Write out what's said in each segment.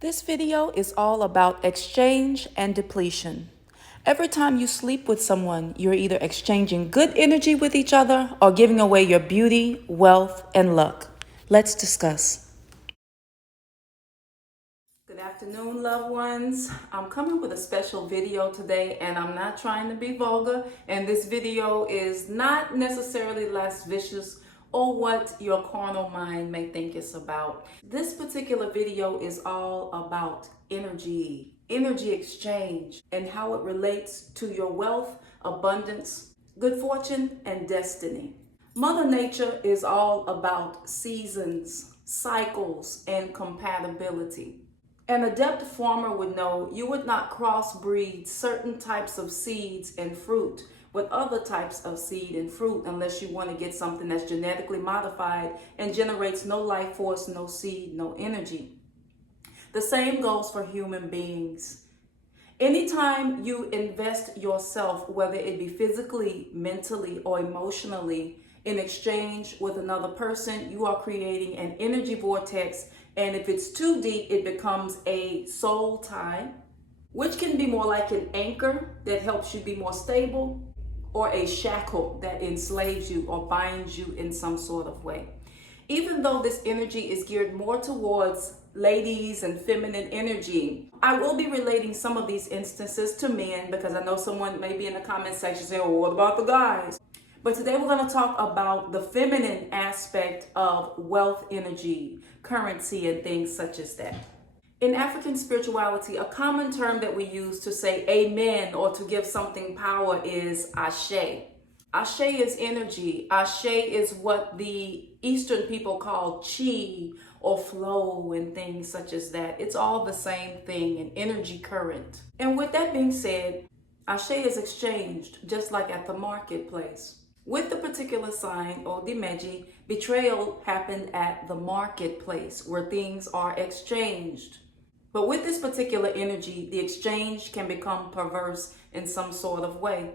This video is all about exchange and depletion. Every time you sleep with someone, you're either exchanging good energy with each other or giving away your beauty, wealth, and luck. Let's discuss. Good afternoon, loved ones. I'm coming with a special video today, and I'm not trying to be vulgar, and this video is not necessarily less vicious or what your carnal mind may think it's about. This particular video is all about energy exchange, and how it relates to your wealth, abundance, good fortune, and destiny. Mother Nature is all about seasons, cycles, and compatibility. An adept farmer would know you would not crossbreed certain types of seeds and fruit with other types of seed and fruit unless you want to get something that's genetically modified and generates no life force, no seed, no energy. The same goes for human beings. Anytime you invest yourself, whether it be physically, mentally, or emotionally, in exchange with another person, you are creating an energy vortex. And if it's too deep, it becomes a soul tie, which can be more like an anchor that helps you be more stable, or a shackle that enslaves you or binds you in some sort of way. Even though this energy is geared more towards ladies and feminine energy, I will be relating some of these instances to men, because I know someone may be in the comment section saying, well, what about the guys? But today we're going to talk about the feminine aspect of wealth energy, currency, and things such as that. In African spirituality, a common term that we use to say amen or to give something power is Ashay. Ashay is energy. Ashay is what the Eastern people call chi or flow and things such as that. It's all the same thing, an energy current. And with that being said, Ashay is exchanged just like at the marketplace. With the particular sign, or 𝐏𝐄𝐑𝐒𝐍, betrayal happened at the marketplace where things are exchanged. But with this particular energy, the exchange can become perverse in some sort of way.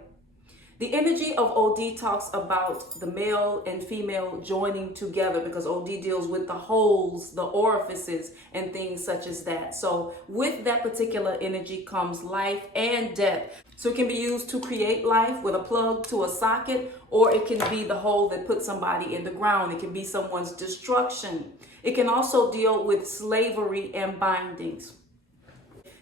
The energy of OD talks about the male and female joining together, because OD deals with the holes, the orifices, and things such as that. So with that particular energy comes life and death. So it can be used to create life with a plug to a socket, or it can be the hole that puts somebody in the ground. It can be someone's destruction. It can also deal with slavery and bindings.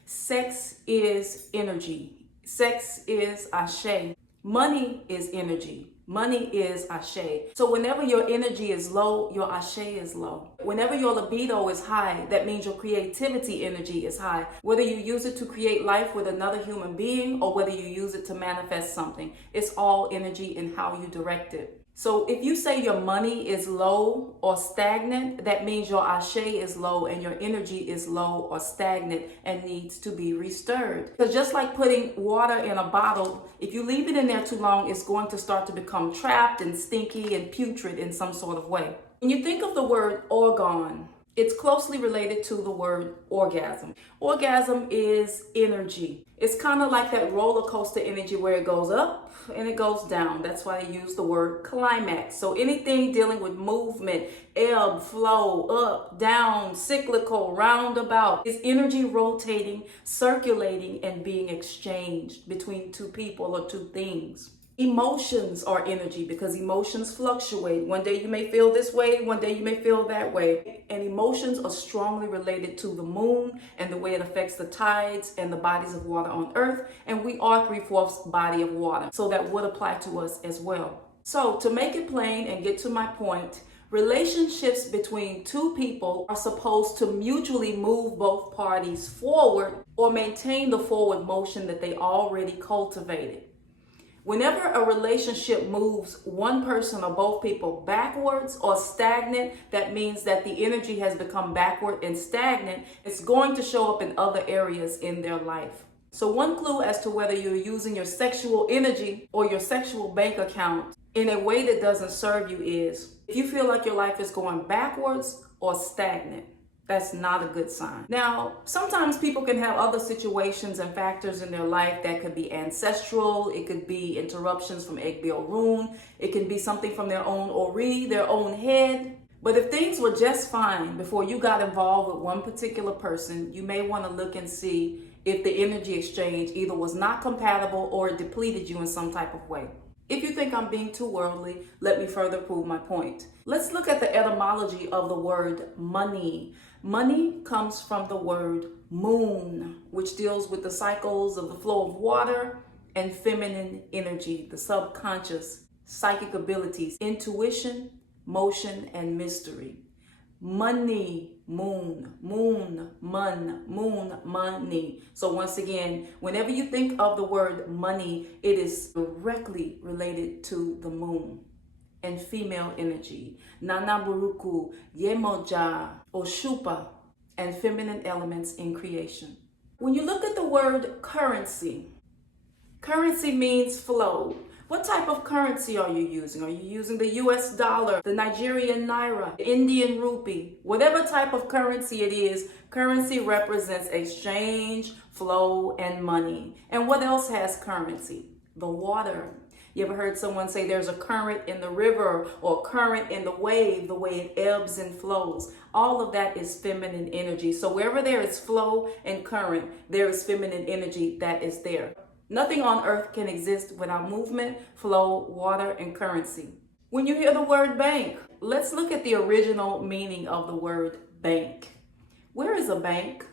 Sex is energy. Sex is Ashay. Money is energy. Money is Ashay. So whenever your energy is low, your Ashay is low. Whenever your libido is high, that means your creativity energy is high. Whether you use it to create life with another human being or whether you use it to manifest something, it's all energy in how you direct it. So if you say your money is low or stagnant, that means your Ashay is low and your energy is low or stagnant and needs to be restirred. Because just like putting water in a bottle, if you leave it in there too long, it's going to start to become trapped and stinky and putrid in some sort of way. When you think of the word organ, it's closely related to the word orgasm. Orgasm is energy. It's kind of like that roller coaster energy where it goes up and it goes down. That's why they use the word climax. So anything dealing with movement, ebb, flow, up, down, cyclical, roundabout, is energy rotating, circulating, and being exchanged between two people or two things. Emotions are energy because emotions fluctuate. One day you may feel this way, one day you may feel that way. And emotions are strongly related to the moon and the way it affects the tides and the bodies of water on earth. And we are 3/4 body of water. So that would apply to us as well. So to make it plain and get to my point, relationships between two people are supposed to mutually move both parties forward or maintain the forward motion that they already cultivated. Whenever a relationship moves one person or both people backwards or stagnant, that means that the energy has become backward and stagnant. It's going to show up in other areas in their life. So one clue as to whether you're using your sexual energy or your sexual bank account in a way that doesn't serve you is if you feel like your life is going backwards or stagnant. That's not a good sign. Now, sometimes people can have other situations and factors in their life that could be ancestral. It could be interruptions from 𝐏𝐄𝐑𝐒𝐿 rune. It can be something from their own ori, their own head. But if things were just fine before you got involved with one particular person, you may want to look and see if the energy exchange either was not compatible or it depleted you in some type of way. If you think I'm being too worldly, let me further prove my point. Let's look at the etymology of the word money. Money comes from the word moon, which deals with the cycles of the flow of water and feminine energy, the subconscious, psychic abilities, intuition, motion, and mystery. Money, moon, moon, moon, money. So once again, whenever you think of the word money, it is directly related to the moon and female energy. Nanaburuku, Yemoja, Oshupa, and feminine elements in creation. When you look at the word currency, currency means flow. What type of currency are you using? Are you using the US dollar, the Nigerian naira, the Indian rupee? Whatever type of currency it is, currency represents exchange, flow, and money. And what else has currency? The water. You ever heard someone say there's a current in the river or current in the way it ebbs and flows? All of that is feminine energy. So wherever there is flow and current, there is feminine energy that is there. Nothing on earth can exist without movement, flow, water, and currency. When you hear the word bank, let's look at the original meaning of the word bank. Where is a bank?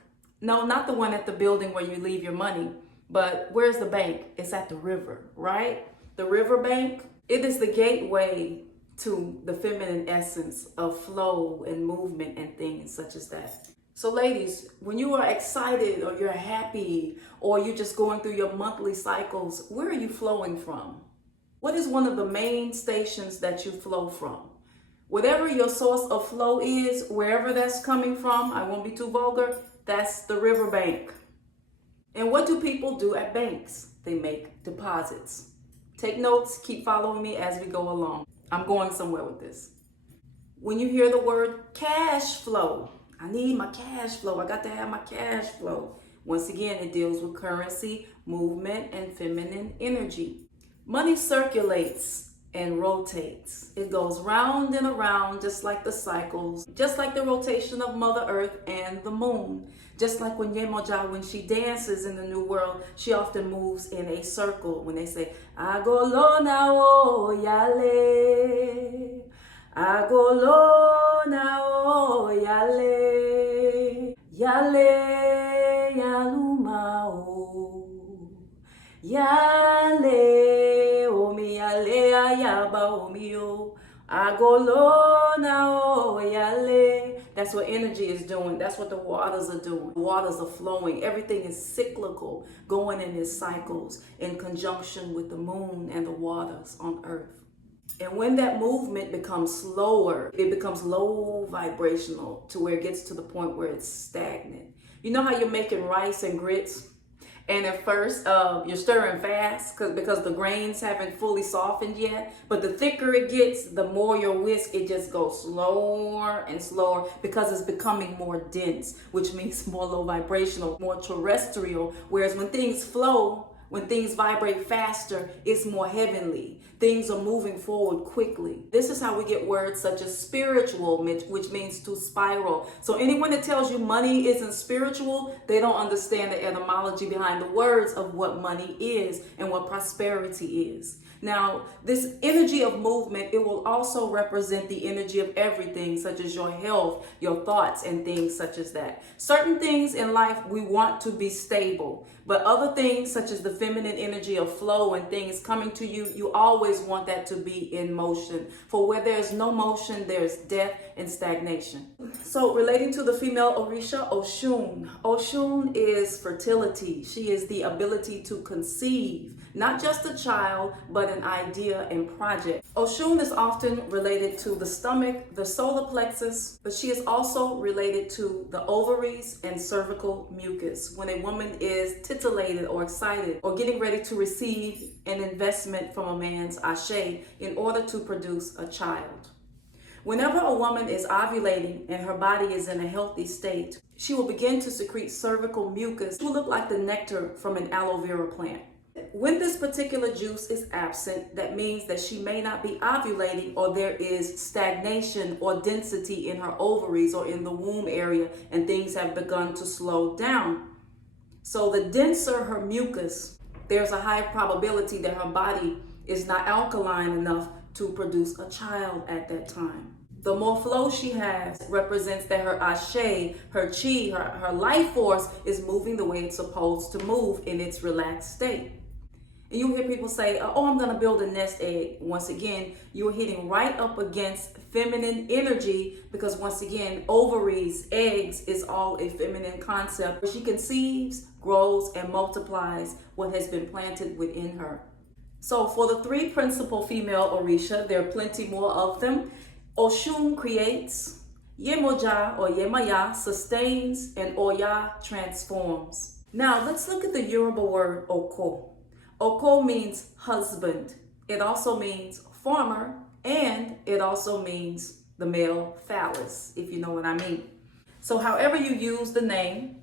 No, not the one at the building where you leave your money, but where's the bank? It's at the river, right? The river bank, it is the gateway to the feminine essence of flow and movement and things such as that. So ladies, when you are excited or you're happy or you're just going through your monthly cycles, where are you flowing from? What is one of the main stations that you flow from? Whatever your source of flow is, wherever that's coming from, I won't be too vulgar, that's the riverbank. And what do people do at banks? They make deposits. Take notes, keep following me as we go along. I'm going somewhere with this. When you hear the word cash flow, I need my cash flow. I got to have my cash flow. Once again, it deals with currency, movement, and feminine energy. Money circulates and rotates. It goes round and around just like the cycles, just like the rotation of Mother Earth and the moon. Just like when Yemoja, when she dances in the New World, she often moves in a circle. When they say, Agolona o yale. Agolona o yale, yale yaluma o, yale omi yale ayaba omi o, agolona o yale. That's what energy is doing. That's what the waters are doing. The waters are flowing. Everything is cyclical, going in its cycles in conjunction with the moon and the waters on earth. And when that movement becomes slower, it becomes low vibrational to where it gets to the point where it's stagnant. You know how you're making rice and grits? And at first, you're stirring fast because the grains haven't fully softened yet. But the thicker it gets, the more your whisk, it just goes slower and slower because it's becoming more dense, which means more low vibrational, more terrestrial. Whereas when things flow, when things vibrate faster, it's more heavenly. Things are moving forward quickly. This is how we get words such as spiritual, which means to spiral. So anyone that tells you money isn't spiritual, they don't understand the etymology behind the words of what money is and what prosperity is. Now, this energy of movement, it will also represent the energy of everything, such as your health, your thoughts, and things such as that. Certain things in life we want to be stable, but other things such as the feminine energy of flow and things coming to you, you always want that to be in motion. For where there's no motion, there's death and stagnation. So relating to the female Orisha, Oshun. Oshun is fertility. She is the ability to conceive, not just a child, but an idea and project. Oshun is often related to the stomach, the solar plexus, but she is also related to the ovaries and cervical mucus. When a woman is titillated or excited or getting ready to receive an investment from a man's Ashay in order to produce a child. Whenever a woman is ovulating and her body is in a healthy state, she will begin to secrete cervical mucus. It will look like the nectar from an aloe vera plant. When this particular juice is absent, that means that she may not be ovulating, or there is stagnation or density in her ovaries or in the womb area, and things have begun to slow down. So the denser her mucus, there's a high probability that her body is not alkaline enough to produce a child at that time. The more flow she has represents that her Ashay, her chi, her life force is moving the way it's supposed to move in its relaxed state. And you hear people say, oh, I'm going to build a nest egg. Once again, you're hitting right up against feminine energy, because once again, ovaries, eggs is all a feminine concept. She conceives, grows, and multiplies what has been planted within her. So for the three principal female Orisha, there are plenty more of them. Oshun creates, Yemoja or Yemaya sustains, and Oya transforms. Now let's look at the Yoruba word Oko. Oko means husband. It also means farmer, and it also means the male phallus, if you know what I mean. So however you use the name,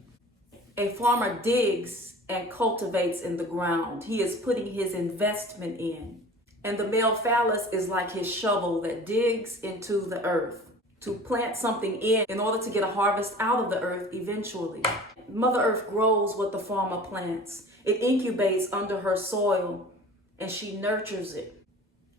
a farmer digs and cultivates in the ground. He is putting his investment in. And the male phallus is like his shovel that digs into the earth to plant something in order to get a harvest out of the earth eventually. Mother Earth grows what the farmer plants. It incubates under her soil, and she nurtures it.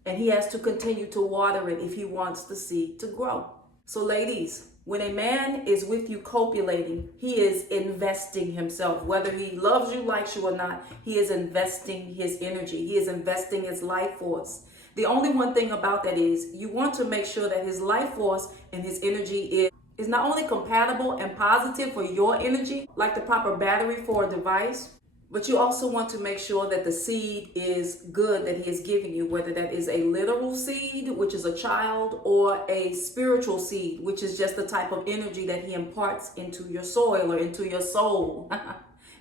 And he has to continue to water it if he wants the seed to grow. So ladies, when a man is with you copulating, he is investing himself. Whether he loves you, likes you or not, he is investing his energy. He is investing his life force. The only one thing about that is you want to make sure that his life force and his energy is not only compatible and positive for your energy, like the proper battery for a device, but you also want to make sure that the seed is good that he is giving you, whether that is a literal seed, which is a child, or a spiritual seed, which is just the type of energy that he imparts into your soil or into your soul,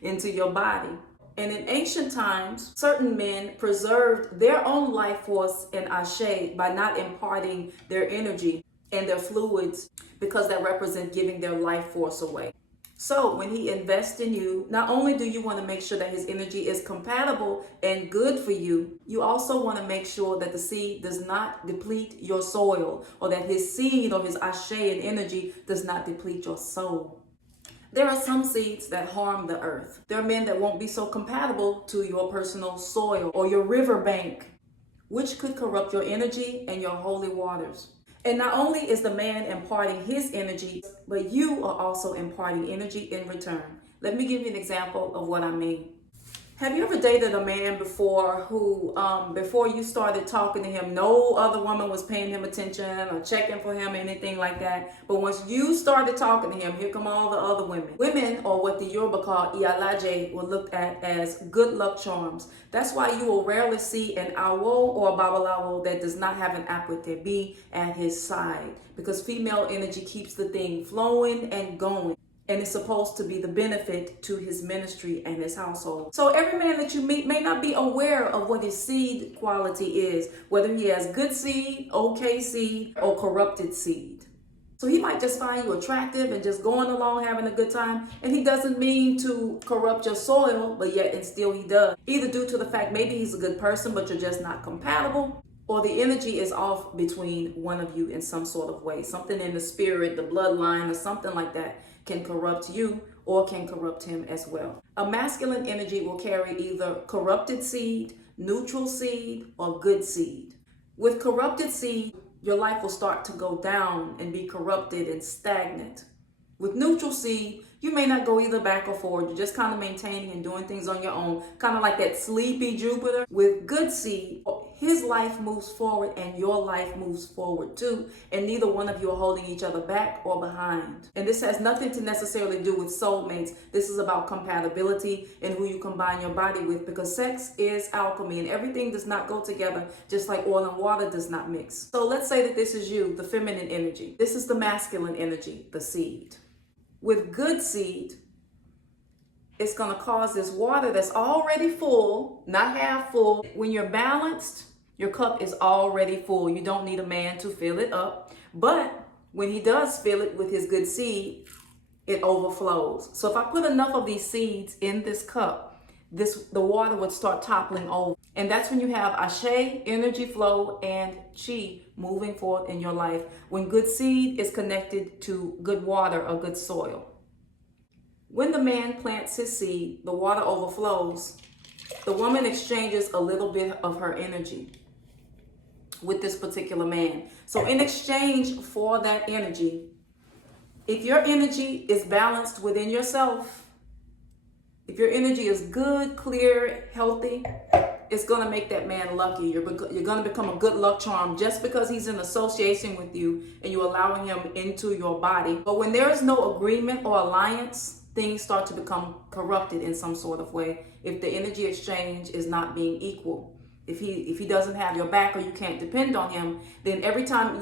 into your body. And in ancient times, certain men preserved their own life force and Ashay by not imparting their energy and their fluids, because that represents giving their life force away. So when he invests in you, not only do you want to make sure that his energy is compatible and good for you, you also want to make sure that the seed does not deplete your soil, or that his seed or his Ashay and energy does not deplete your soul. There are some seeds that harm the earth. There are men that won't be so compatible to your personal soil or your riverbank, which could corrupt your energy and your holy waters. And not only is the man imparting his energy, but you are also imparting energy in return. Let me give you an example of what I mean. Have you ever dated a man before who, before you started talking to him, no other woman was paying him attention or checking for him or anything like that? But once you started talking to him, here come all the other women. Women, or what the Yoruba call 𝐏𝐿𝐼𝍍, were looked at as good luck charms. That's why you will rarely see an awo or a babalawo that does not have an akwetebi at his side, because female energy keeps the thing flowing and going. And it's supposed to be the benefit to his ministry and his household. So every man that you meet may not be aware of what his seed quality is, whether he has good seed, okay seed, or corrupted seed. So he might just find you attractive and just going along having a good time, and he doesn't mean to corrupt your soil, but yet and still he does. Either due to the fact maybe he's a good person, but you're just not compatible, or the energy is off between one of you in some sort of way. Something in the spirit, the bloodline, or something like that can corrupt you or can corrupt him as well. A masculine energy will carry either corrupted seed, neutral seed, or good seed. With corrupted seed, your life will start to go down and be corrupted and stagnant. With neutral seed, you may not go either back or forward. You're just kind of maintaining and doing things on your own, kind of like that sleepy Jupiter. With good seed, his life moves forward and your life moves forward too, and neither one of you are holding each other back or behind. And this has nothing to necessarily do with soulmates. This is about compatibility and who you combine your body with, because sex is alchemy and everything does not go together, just like oil and water does not mix. So let's say that this is you, the feminine energy. This is the masculine energy, the seed. With good seed, it's going to cause this water that's already full, not half full. When you're balanced, your cup is already full. You don't need a man to fill it up. But when he does fill it with his good seed, it overflows. So if I put enough of these seeds in this cup, the water would start toppling over. And that's when you have Ashay, energy flow, and chi moving forward in your life. When good seed is connected to good water or good soil. When the man plants his seed, the water overflows. The woman exchanges a little bit of her energy with this particular man. So in exchange for that energy, if your energy is balanced within yourself, if your energy is good, clear, healthy, it's going to make that man lucky. You're going to become a good luck charm just because he's in association with you and you're allowing him into your body. But when there is no agreement or alliance, things start to become corrupted in some sort of way. If the energy exchange is not being equal, if he doesn't have your back or you can't depend on him, then every time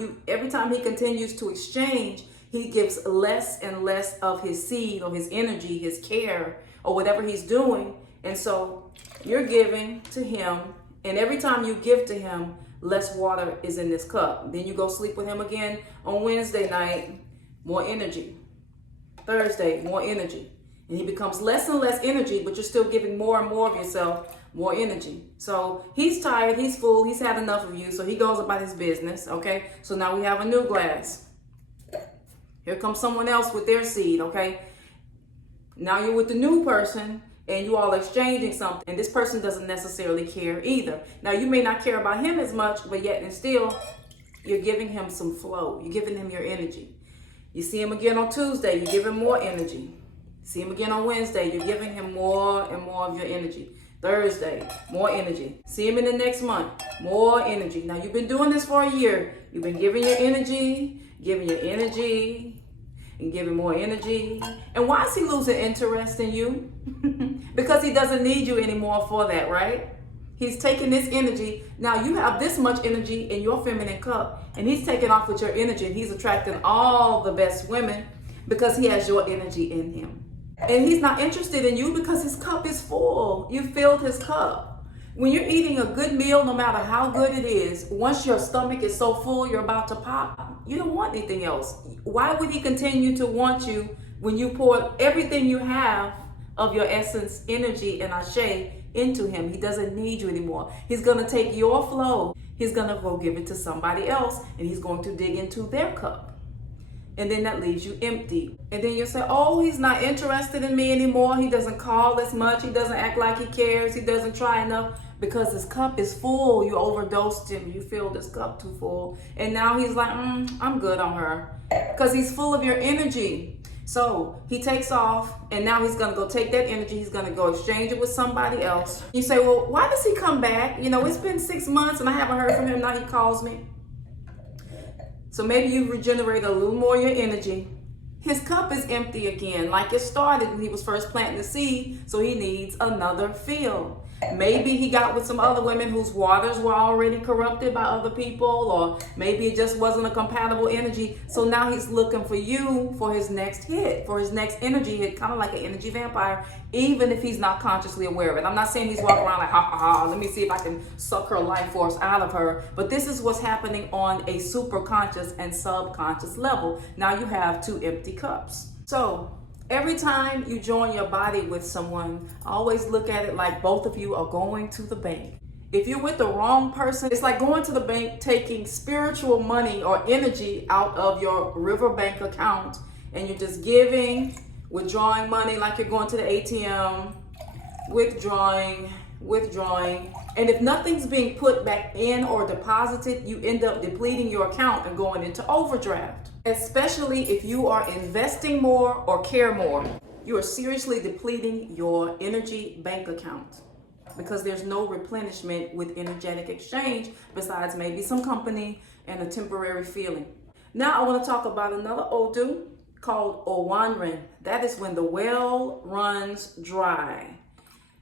he continues to exchange, he gives less and less of his seed or his energy, his care, or whatever he's doing. And so you're giving to him, and every time you give to him, less water is in this cup. Then you go sleep with him again on Wednesday night, more energy. Thursday, more energy. And he becomes less and less energy, but you're still giving more and more of yourself, more energy. So he's tired, he's full, he's had enough of you, so he goes about his business, okay? So now we have a new glass. Here comes someone else with their seed, okay? Now you're with the new person and you all exchanging something, and this person doesn't necessarily care either. Now you may not care about him as much, but yet and still you're giving him some flow. You're giving him your energy. You see him again on Tuesday, you give him more energy. See him again on Wednesday, you're giving him more and more of your energy. Thursday, more energy. See him in the next month, more energy. Now you've been doing this for a year. You've been giving your energy, and giving more energy. And why is he losing interest in you? Because he doesn't need you anymore for that, right? He's taking this energy. Now you have this much energy in your feminine cup, and he's taking off with your energy, and he's attracting all the best women because he has your energy in him. And he's not interested in you because his cup is full. You filled his cup. When you're eating a good meal, no matter how good it is, once your stomach is so full you're about to pop, you don't want anything else. Why would he continue to want you when you pour everything you have of your essence, energy, and Ashay into him? He doesn't need you anymore. He's going to take your flow. He's going to go give it to somebody else, and he's going to dig into their cup. And then that leaves you empty. And then you'll say, oh, he's not interested in me anymore. He doesn't call as much. He doesn't act like he cares. He doesn't try enough because his cup is full. You overdosed him. You filled his cup too full. And now he's like, I'm good on her because he's full of your energy. So he takes off, and now he's going to go take that energy. He's going to go exchange it with somebody else. You say, well, why does he come back? You know, it's been 6 months and I haven't heard from him. Now he calls me. So maybe you regenerate a little more of your energy. His cup is empty again, like it started when he was first planting the seed, so he needs another fill. Maybe he got with some other women whose waters were already corrupted by other people, or maybe it just wasn't a compatible energy. So now he's looking for you for his next hit, for his next energy hit, kind of like an energy vampire, even if he's not consciously aware of it. I'm not saying he's walking around like, ha ha ha, let me see if I can suck her life force out of her. But this is what's happening on a super conscious and subconscious level. Now you have two empty cups. So every time you join your body with someone, always look at it like both of you are going to the bank. If you're with the wrong person, it's like going to the bank, taking spiritual money or energy out of your riverbank account, and you're just giving, withdrawing money like you're going to the ATM, withdrawing. And if nothing's being put back in or deposited, you end up depleting your account and going into overdraft. Especially if you are investing more or care more, you are seriously depleting your energy bank account because there's no replenishment with energetic exchange besides maybe some company and a temporary feeling. Now I want to talk about another Odu called Owanrin. That is when the well runs dry.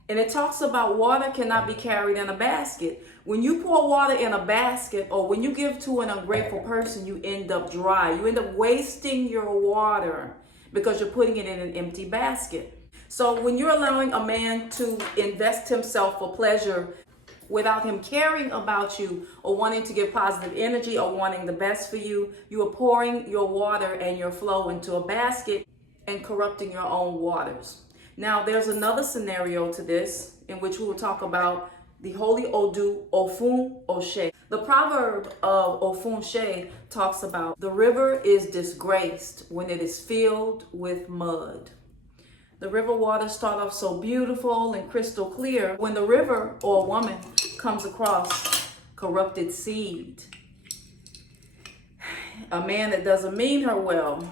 And it talks about water cannot be carried in a basket. When you pour water in a basket, or when you give to an ungrateful person, you end up dry. You end up wasting your water because you're putting it in an empty basket. So when you're allowing a man to invest himself for pleasure without him caring about you or wanting to give positive energy or wanting the best for you, you are pouring your water and your flow into a basket and corrupting your own waters. Now, there's another scenario to this in which we will talk about the holy Odu, Ofun Oshe. The proverb of Ofun Oshe talks about the river is disgraced when it is filled with mud. The river water start off so beautiful and crystal clear. When the river or a woman comes across corrupted seed, a man that doesn't mean her well,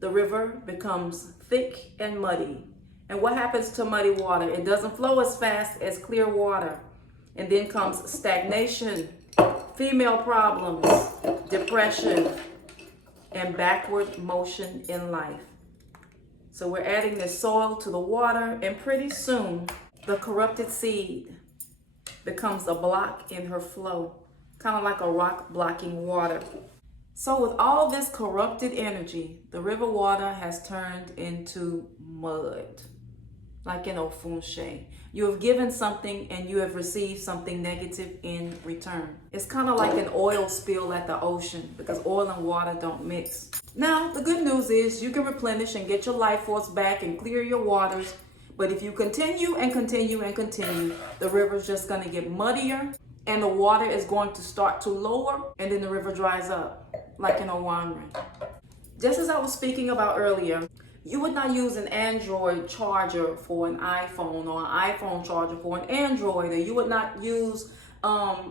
the river becomes thick and muddy. And what happens to muddy water? It doesn't flow as fast as clear water. And then comes stagnation, female problems, depression, and backward motion in life. So we're adding this soil to the water, and pretty soon the corrupted seed becomes a block in her flow, kind of like a rock blocking water. So with all this corrupted energy, the river water has turned into mud, like in Ofun Oshe. You have given something and you have received something negative in return. It's kind of like an oil spill at the ocean, because oil and water don't mix. Now, the good news is you can replenish and get your life force back and clear your waters. But if you continue and continue and continue, the river's just going to get muddier and the water is going to start to lower, and then the river dries up like in a winery. Just as I was speaking about earlier, you would not use an Android charger for an iPhone, or an iPhone charger for an Android, or you would not use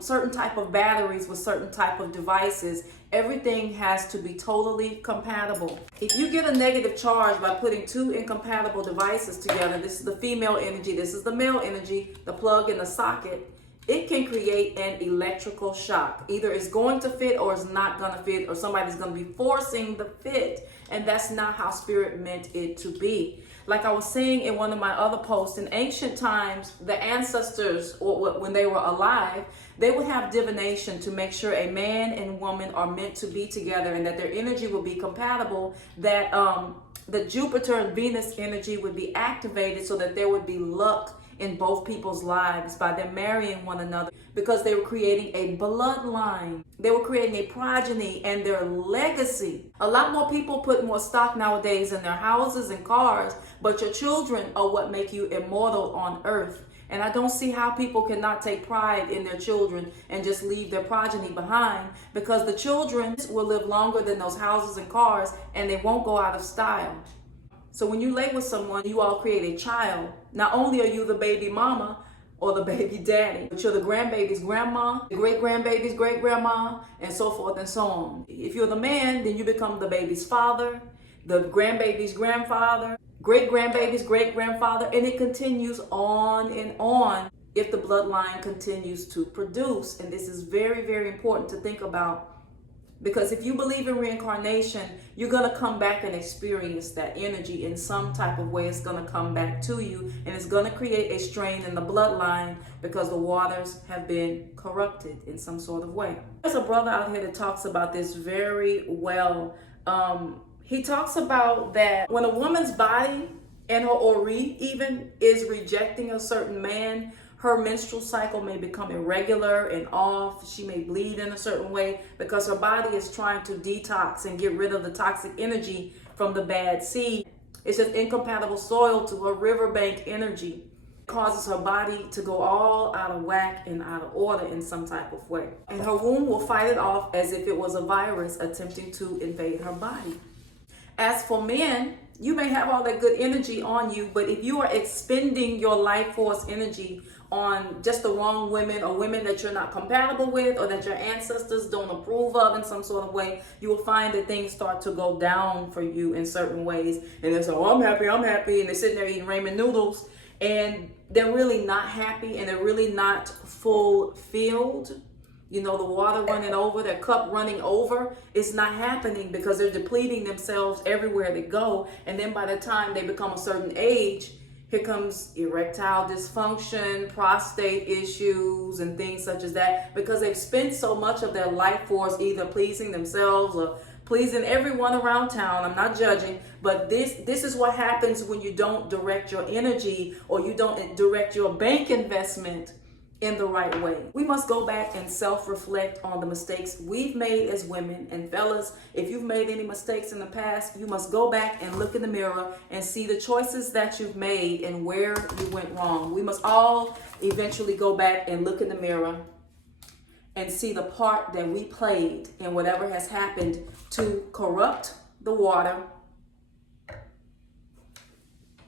certain type of batteries with certain type of devices. Everything has to be totally compatible. If you get a negative charge by putting two incompatible devices together, this is the female energy, this is the male energy, the plug in the socket, it can create an electrical shock. Either it's going to fit or it's not going to fit, or somebody's going to be forcing the fit. And that's not how spirit meant it to be. Like I was saying in one of my other posts, in ancient times, the ancestors, or when they were alive, they would have divination to make sure a man and woman are meant to be together and that their energy will be compatible, that the Jupiter and Venus energy would be activated so that there would be luck in both people's lives by them marrying one another, because they were creating a bloodline. They were creating a progeny and their legacy. A lot more people put more stock nowadays in their houses and cars, but your children are what make you immortal on earth. And I don't see how people cannot take pride in their children and just leave their progeny behind, because the children will live longer than those houses and cars, and they won't go out of style. So when you lay with someone, you all create a child. Not only are you the baby mama or the baby daddy, but you're the grandbaby's grandma, the great-grandbaby's great-grandma, and so forth and so on. If you're the man, then you become the baby's father, the grandbaby's grandfather, great-grandbaby's great-grandfather, and it continues on and on if the bloodline continues to produce. And this is very, very important to think about. Because if you believe in reincarnation, you're going to come back and experience that energy in some type of way. It's going to come back to you, and it's going to create a strain in the bloodline because the waters have been corrupted in some sort of way. There's a brother out here that talks about this very well. He talks about that when a woman's body and her ori even is rejecting a certain man, her menstrual cycle may become irregular and off. She may bleed in a certain way because her body is trying to detox and get rid of the toxic energy from the bad seed. It's just incompatible soil to her riverbank energy. It causes her body to go all out of whack and out of order in some type of way. And her womb will fight it off as if it was a virus attempting to invade her body. As for men, you may have all that good energy on you, but if you are expending your life force energy on just the wrong women, or women that you're not compatible with, or that your ancestors don't approve of in some sort of way, you will find that things start to go down for you in certain ways. And they're saying, oh, I'm happy, and they're sitting there eating ramen noodles, and they're really not happy, and they're really not fulfilled. You know, the water running over, their cup running over, is not happening because they're depleting themselves everywhere they go. And then by the time they become a certain age, here comes erectile dysfunction, prostate issues, and things such as that, because they've spent so much of their life force either pleasing themselves or pleasing everyone around town. I'm not judging, but this is what happens when you don't direct your energy, or you don't direct your bank investment in the right way. We must go back and self-reflect on the mistakes we've made as women. And fellas, if you've made any mistakes in the past, you must go back and look in the mirror and see the choices that you've made and where you went wrong. We must all eventually go back and look in the mirror and see the part that we played in whatever has happened to corrupt the water,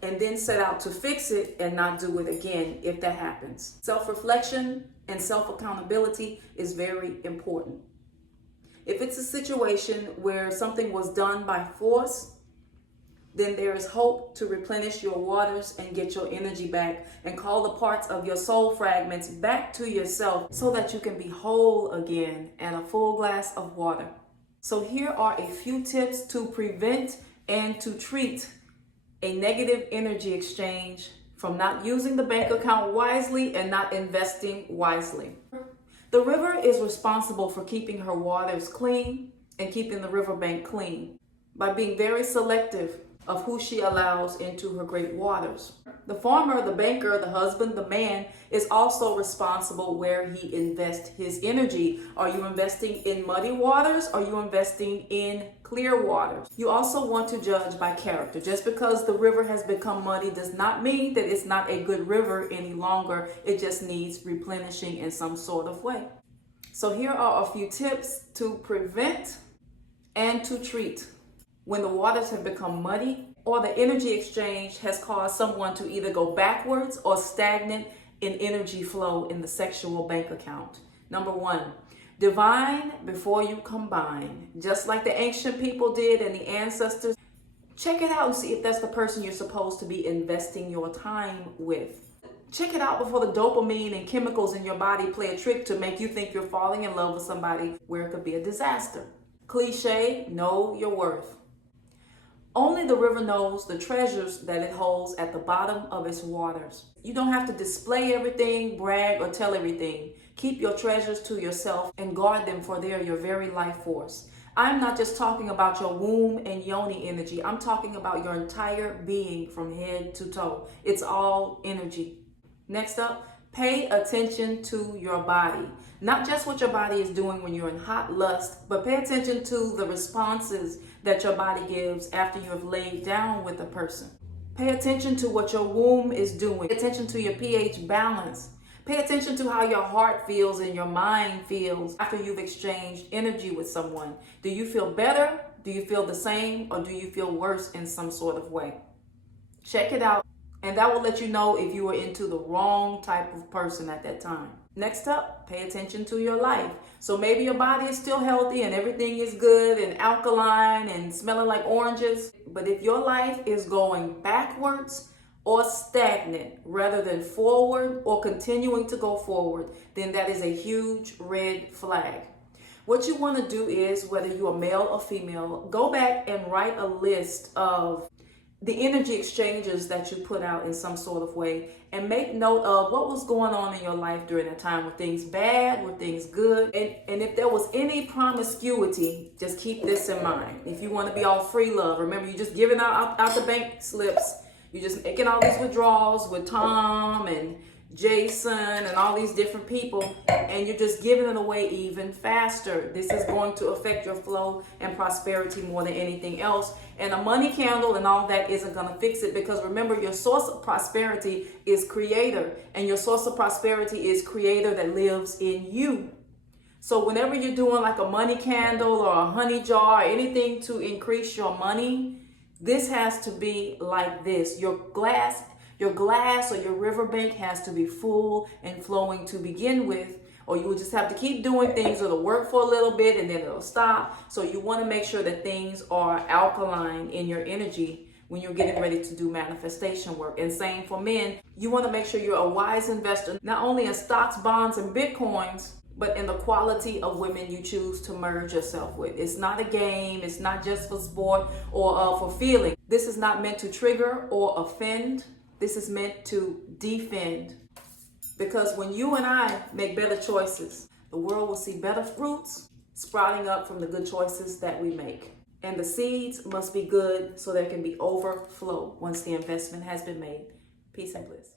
and then set out to fix it and not do it again if that happens. Self-reflection and self-accountability is very important. If it's a situation where something was done by force, then there is hope to replenish your waters and get your energy back and call the parts of your soul fragments back to yourself so that you can be whole again and a full glass of water. So here are a few tips to prevent and to treat a negative energy exchange from not using the bank account wisely and not investing wisely. The river is responsible for keeping her waters clean and keeping the riverbank clean by being very selective of who she allows into her great waters. The farmer, the banker, the husband, the man is also responsible where he invests his energy. Are you investing in muddy waters? Are you investing in clear waters? You also want to judge by character. Just because the river has become muddy does not mean that it's not a good river any longer. It just needs replenishing in some sort of way. So here are a few tips to prevent and to treat when the waters have become muddy or the energy exchange has caused someone to either go backwards or stagnant in energy flow in the sexual bank account. Number one, divine before you combine. Just like the ancient people did and the ancestors, check it out and see if that's the person you're supposed to be investing your time with. Check it out before the dopamine and chemicals in your body play a trick to make you think you're falling in love with somebody where it could be a disaster. Cliche, know your worth. Only the river knows the treasures that it holds at the bottom of its waters. You don't have to display everything, brag, or tell everything. Keep your treasures to yourself and guard them, for they are your very life force. I'm not just talking about your womb and yoni energy. I'm talking about your entire being from head to toe. It's all energy. Next up, pay attention to your body. Not just what your body is doing when you're in hot lust, but pay attention to the responses that your body gives after you have laid down with a person. Pay attention to what your womb is doing. Pay attention to your pH balance. Pay attention to how your heart feels and your mind feels after you've exchanged energy with someone. Do you feel better? Do you feel the same? Or do you feel worse in some sort of way? Check it out, and that will let you know if you are into the wrong type of person at that time. Next up, pay attention to your life. So maybe your body is still healthy and everything is good and alkaline and smelling like oranges. But if your life is going backwards or stagnant rather than forward or continuing to go forward, then that is a huge red flag. What you want to do is, whether you are male or female, go back and write a list of the energy exchanges that you put out in some sort of way, and make note of what was going on in your life during that time. Were things bad? Were things good? And if there was any promiscuity, just keep this in mind. If you want to be all free love, remember, you're just giving out the bank slips. You're just making all these withdrawals with Tom and Jason and all these different people, and you're just giving it away even faster. This is going to affect your flow and prosperity more than anything else. And a money candle and all that isn't going to fix it, because remember, your source of prosperity is Creator, and your source of prosperity is Creator that lives in you. So whenever you're doing like a money candle or a honey jar or anything to increase your money, this has to be like this. Your glass or your riverbank has to be full and flowing to begin with, or you will just have to keep doing things. It'll work for a little bit and then it'll stop. So you want to make sure that things are alkaline in your energy when you're getting ready to do manifestation work. And same for men. You want to make sure you're a wise investor, not only in stocks, bonds, and Bitcoins, but in the quality of women you choose to merge yourself with. It's not a game. It's not just for sport or for feeling. This is not meant to trigger or offend. This is meant to defend. Because when you and I make better choices, the world will see better fruits sprouting up from the good choices that we make. And the seeds must be good so there can be overflow once the investment has been made. Peace and bliss.